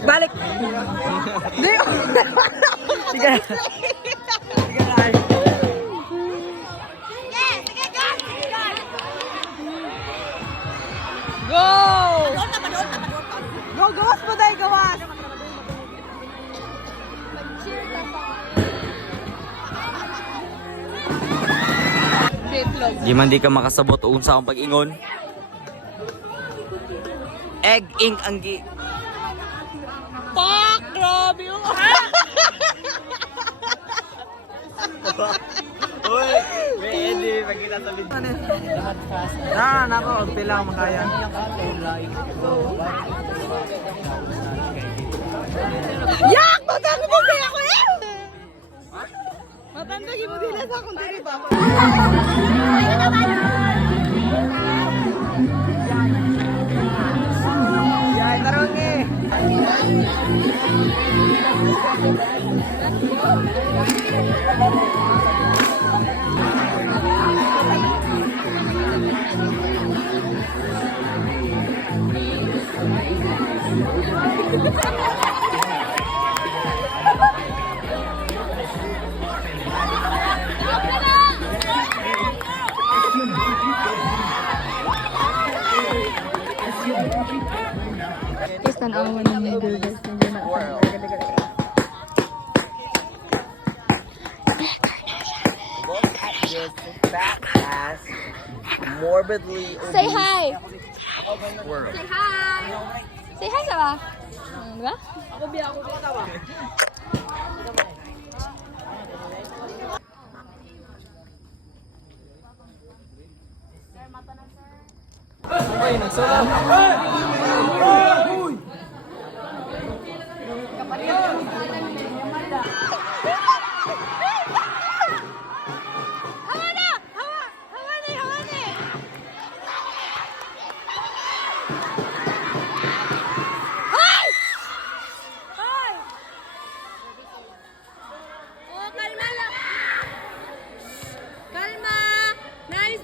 Balik! Hindi! Sige! Sige na! Go! Go! Gawas mo dahil gawas! Di man di ka makasabot unsa akong pag-ingon. Egg ink ang gi. Fuck! Grabe yun! Uy! Ready! Pagkita sa video. Nako. Pila ako makaya. Yak! Matanda mo kaya ko eh! Matanda mo dila sa akong diri ba? Yay, tarong eh! Istan ang mga noodles na dyan na. Morbidly Say hi! world. Say hi! Say hi sa ba? Diba? Ako biya ka ba? Ay, nagsulam. Uy! Nice